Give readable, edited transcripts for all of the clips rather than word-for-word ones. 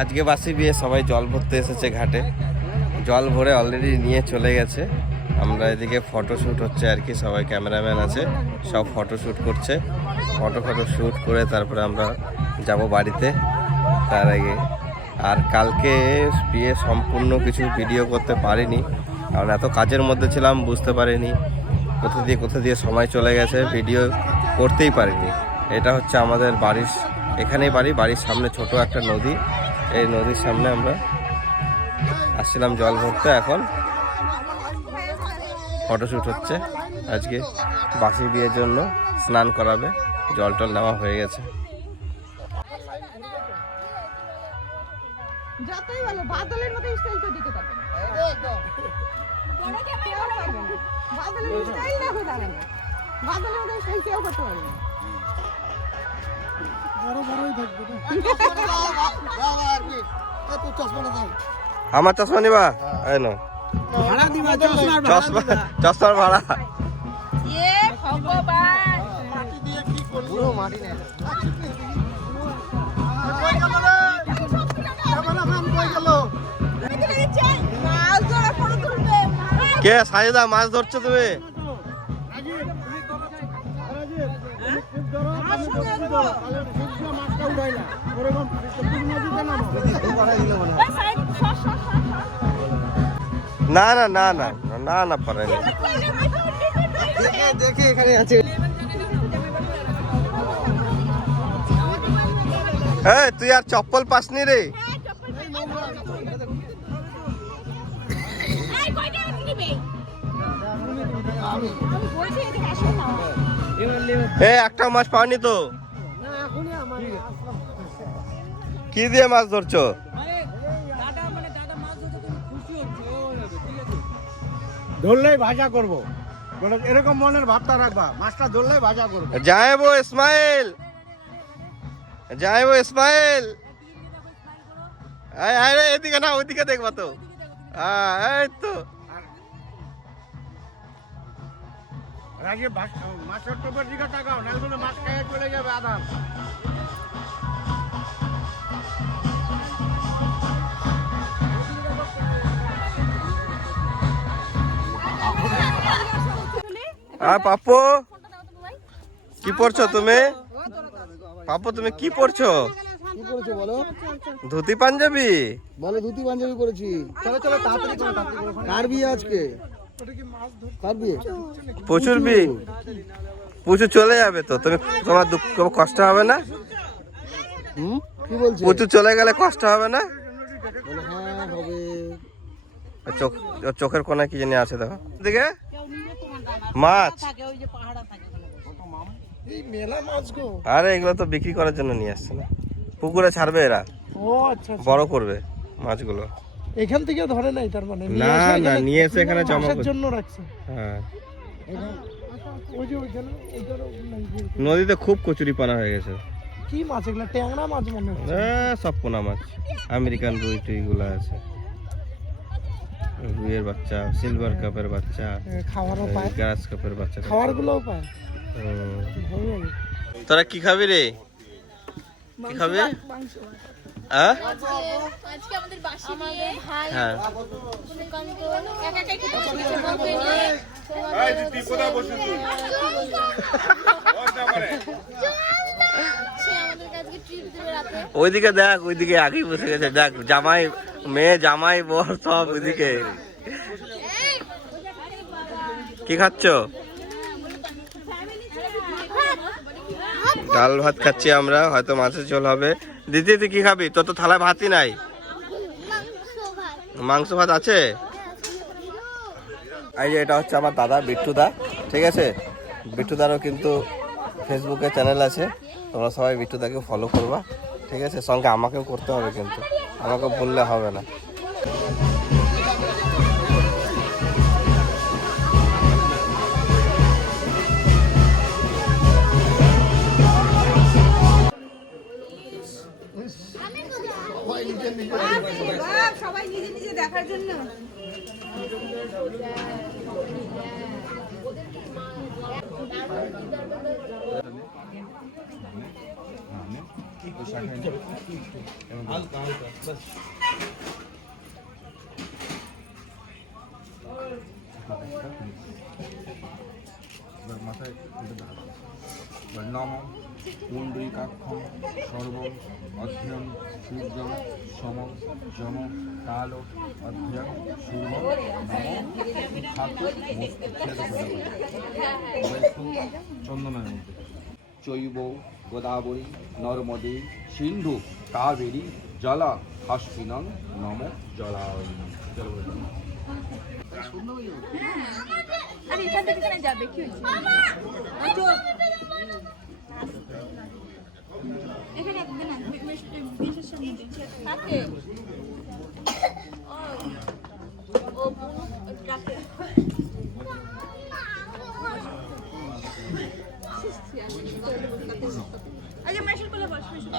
আজকে বাসি বিয়ে, সবাই জল ভরতে এসেছে ঘাটে। জল ভরে অলরেডি নিয়ে চলে গেছে। আমরা এদিকে ফটোশ্যুট হচ্ছে আর কি, সবাই ক্যামেরাম্যান আছে, সব ফটোশ্যুট করছে। ফটো শ্যুট করে তারপরে আমরা যাব বাড়িতে। তার আগে আর কালকে বিয়ে সম্পূর্ণ কিছু ভিডিও করতে পারিনি, কারণ এত কাজের মধ্যে ছিলাম, বুঝতে পারিনি কোথা দিয়ে সময় চলে গেছে, ভিডিও করতেই পারিনি। এটা হচ্ছে আমাদের বাড়ির, এখানেই বাড়ির সামনে ছোট একটা নদী। এই নদীর সামনে আমরা আসছিলাম জল ভরতে। এখন ফটোশ্যুট হচ্ছে। আজকে বাসি বিয়ের জন্য স্নান করাবে, জল টল নেওয়া হয়ে গেছে। যতই বলো বাদলের মতো স্টাইল তো দিতে পারবে না। বড় ক্যামেরা পারবে না। বাদলের স্টাইল দেখো দাঁড়ানো। বাদলের মতো স্টাইল কেউ করতে পারবে না। বড়ই থাকবে না। এই তো চশমা দাও। আমার চশমা নিবা? এই নো। ভাড়া দিবা চশমার ভাড়া। এ ভগবান, মাটি দিয়ে কি করলি? পুরো মাটি নেই। কে সাইদা মাছ ধরছো তুমি? না না না না না না পারেনি। দেখে এখানে আছে। এই তুই আর চপ্পল পাসনি রে? একটা মাছ পাওনি তো? কি দিয়ে মাছ ধরছো? ধরলেই ভাজা করবো, এরকম মনের ভাবটা রাখবা, মাছটা ধরলেই ভাজা করবো। যাইবো ইসমাইল, যাইবো ইসমাইল। আরে এদিকে না, ওইদিকে দেখবা তো। এই তো মাছের টোপের দিকে তাকাও, নাহলে মাছ খাইয়ে চলে যাবে আধা। পাপ্পু কি পড়ছো তুমি? পাপ্পু তুমি কি পড়ছো? কি করেছো বলো? ধুতি পাঞ্জাবি? বলো ধুতি পাঞ্জাবি করেছি। চলো চলো তাড়াতাড়ি করো, কার বিয়ে আজকে? কার বিয়ে? প্রচুর বিয়ে, প্রচুর চলে যাবে তো। তুমি তোমার দুঃখ কষ্ট হবে না? কি বলছো? প্রচুর চলে গেলে কষ্ট হবে না? হ্যাঁ হবে। চোখের কোনায় কি জানি আছে দেখো, দিকে মাছ। আরে এগুলো তো বিক্রি করার জন্য নিয়ে আসছে না, পুকুরে ছাড়বে এরা, বড় করবে মাছগুলো। এখান থেকে ধরে নাই তার মানে? না না, নিয়ে এসে এখানে জমা চাষের জন্য রাখছে। হ্যাঁ, ওই যে ওইখানে নদীতে খুব কচুরিপানা হয়ে গেছে। কি মাছ এগুলা? ট্যাংরা মাছ মনে হচ্ছে। সব পোনা মাছ, আমেরিকান রুই টুই গুলো আছে, রুইয়ের বাচ্চা, সিলভার কাপের বাচ্চা, খাওয়ারও পায়, গ্রাস কাপের বাচ্চা, খাওয়ার গুলোও পায়। তোরা কি খাবি রে? কি খাবি? হ্যাঁ আজকে আমাদের বাসি বিয়ে। হ্যাঁ, একা একা একটু বলতে নিয়ে এই দিদি কোথায় বসে তুই? সে আমাদের কাছে ট্রিপ দিবে রাতে। ওইদিকে দেখ, ওইদিকে আগেই বসে গেছে, দেখ জামাই মেয়ে, জামাই বর সব ওইদিকে। কি খাচ্ছ? ডাল ভাত খাচ্ছি আমরা, হয়তো মাছের ঝোল হবে। দিদি তুই কি খাবি? তোর তো থালায় ভাতই নাই। মাংস ভাত আছে? এই যে এটা হচ্ছে আমার দাদা বিট্টুদা, ঠিক আছে? বিট্টুদারও কিন্তু ফেসবুকে চ্যানেল আছে, তোমরা সবাই বিট্টুদাকে ফলো করবা, ঠিক আছে? সঙ্গে আমাকেও করতে হবে, কিন্তু আমাকে বললে হবে না। সবাই নিজে নিজে দেখার জন্য। মাথায় নম পুণ্ডরীকাক্ষম সর্ব অধ্যয়ন সূর্যম সম যম কাল অধ্যয়ন শুভ নম ধাতু চন্দনের মধ্যে চৈব গোদাবরী নর্মদে সিন্ধু কাবেরী জলা হাস্তিনং নম জলায় আরে এখান থেকে কেন যাবে কি হচ্ছে এখানে না বিশেষ সামনে থাকে ও ট্রাকে আগে মেশিন করে বস মেশিন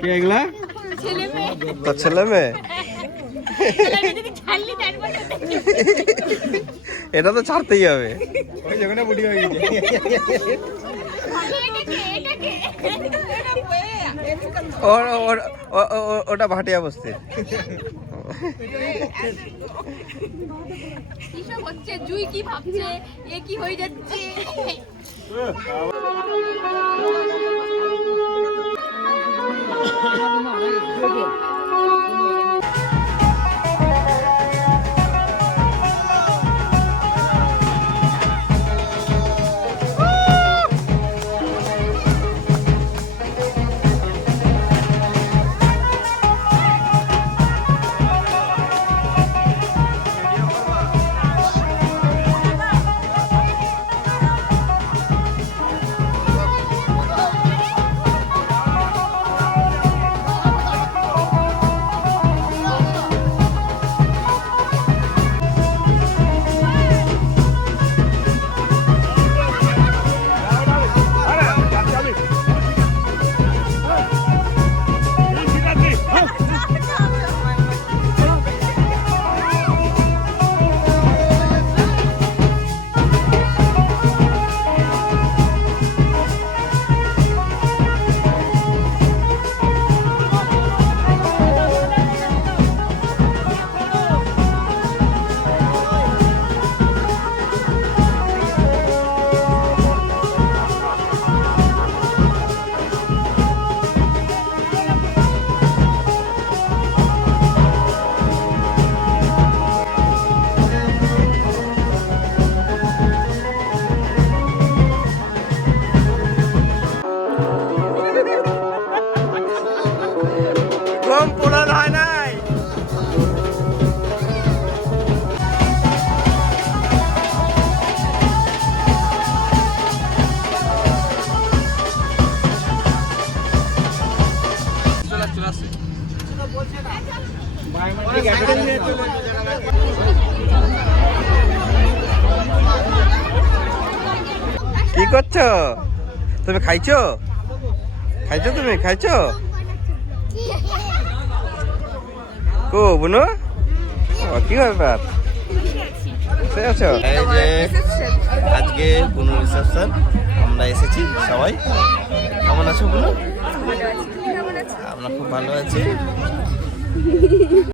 কে এগুলা তো ছেলে মেয়ে এটা তো ছাড়তেই হবে ওই যেখানে বুড়ি হয়ে গেছে ওটা ভাটিয়া বস্তি কিসব হচ্ছে জুই কি ভাবছে এ কি হয়ে যাচ্ছে বায়োমেট্রিক অ্যাটেন্ড নিয়ে চলে কি করছো তুমি? খাইছো তুমি খাইছো? কো বুনু কি ব্যাপার? এই যে আজকে বুনু রিসেপশন, আমরা এসেছি সবাই। কেমন আছো বুনু? আমরা খুব ভালো আছি।